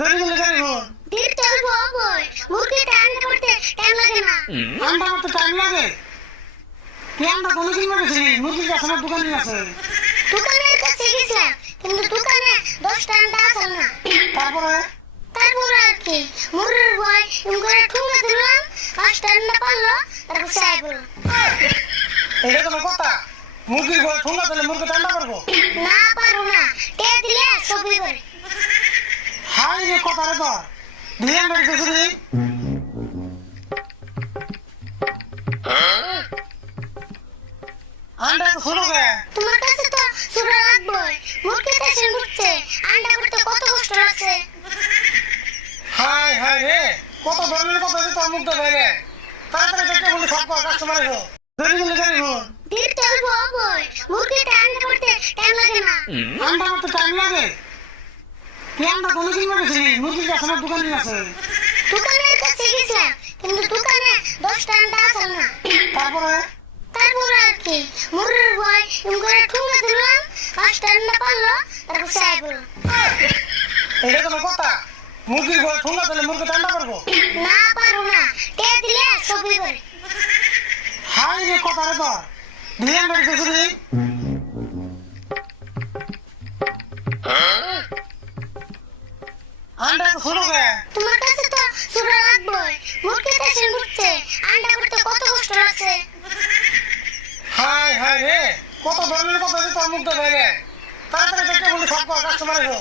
জলদি জলদি গাড়ি হন দিতে অল্প অবয় মুরগিটা আনতে করতে টাইম লাগে না। আন্ডা করতে টাইম লাগে? তুই আন্ডা কোনো কিনবে গেছিলি? মুরগির কাছে আমার দোকানে আছে। দোকানের কাছে গেছিলাম কিন্তু দোকানে 10টা আন্ডা আছে না। তারপরে তারপর আর কি মুরগির ভয় করে ঠুঙ্গা দিলাম 5টা আন্ডা পারলো তারপর চাই বলল এটা কোনো কথা? মুরগির ঘর ঠোঙ্গা দিলে মুরগি ঠান্ডা করবো? না পারো না কে দিলে সবই করে। হাই রে কথা রে তোর দুই আন্ডা গেছিলি? আন্ডা তো ছোট গে। তোমার কাছে তো ছোট লাগবে মুরগিটা সেন করছে আন্ডা করতে কত কষ্ট লাগছে। হাই হাই রে কত ধরনের কথা যে তোর মুখটা বাইরে। তাড়াতাড়ি দেখে বলি সব কাস্টমার এসো। জলদি জলদি গাড়ি হন দিতে অল্প অবয় মুরগিটা আনতে করতে টাইম লাগে না। আন্ডা করতে টাইম লাগে? তুই আন্ডা কোনো কিনবে গেছিলি? মুরগির কাছে আমার দোকানে আছে। দোকানের কাছে গেছিলাম কিন্তু দোকানে 10টা আন্ডা আছে না। তারপরে তারপর আর কি মুরগির ভয় করে ঠুঙ্গা দিলাম 5টা আন্ডা পারলো তারপর চাই বলল এটা কোনো কথা? মুরগির ঘর ঠোঙ্গা দিলে মুরগি ঠান্ডা করবো? না পারো না কে দিলে সবই করে। হাই রে কথা রে তোর দুই আন্ডা গেছিলি? আন্ডা তো ছোট গে। তোমার কাছে তো ছোট লাগবে মুরগিটা সেন করছে আন্ডা করতে কত কষ্ট লাগছে। হাই হাই রে কত ধরনের কথা যে তোর মুখটা বাইরে। তাড়াতাড়ি দেখে বলি সব কাস্টমার এসো।